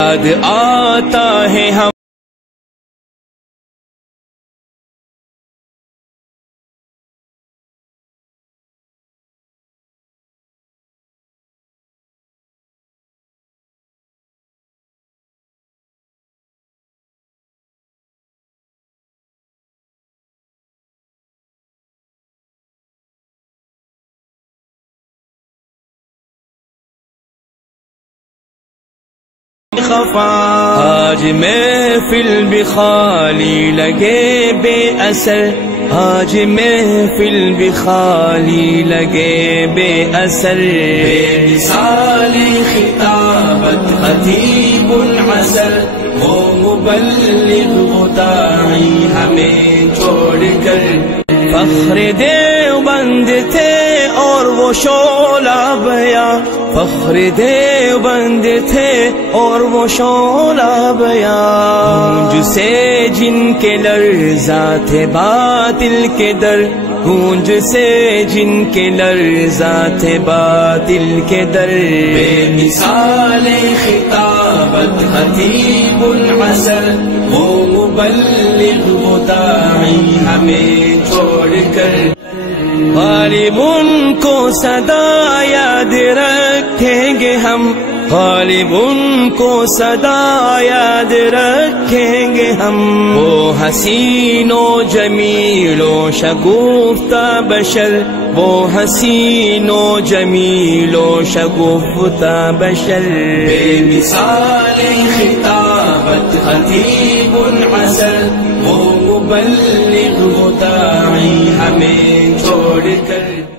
یاد آتا ہے ہم خفا، آج محفل بھی خالی لگے بے اثر، آج محفل بھی خالی لگے بے اثر، بے مثال خطابت خطیب العصر، وہ مبلغ و داعی ہمیں چھوڑ کر، فخر دیوبند تھے اور وہ شعلہ بیاں، فخر دیوبند تھے اور وہ شعلہ بیاں، گونج سے جن کے لرزاں تھے باطل کے در، گونج سے جن کے لرزاں تھے باطل کے در، بے مثال خطابت خطیب العصر، وہ مبلغ و داعی ہمیں چھوڑ کر، غالب ان کو صدا یاد رکھیں گے ہم، غالب ان کو صدا یاد رکھیں گے ہم، وہ حسین و جمیل و شگفتہ بشر، وہ حسین و جمیل و شگفتہ بشر، بے مثال خطابت خطیب العصر، وہ مبلغ و داعی ہمیں چھوڑ کر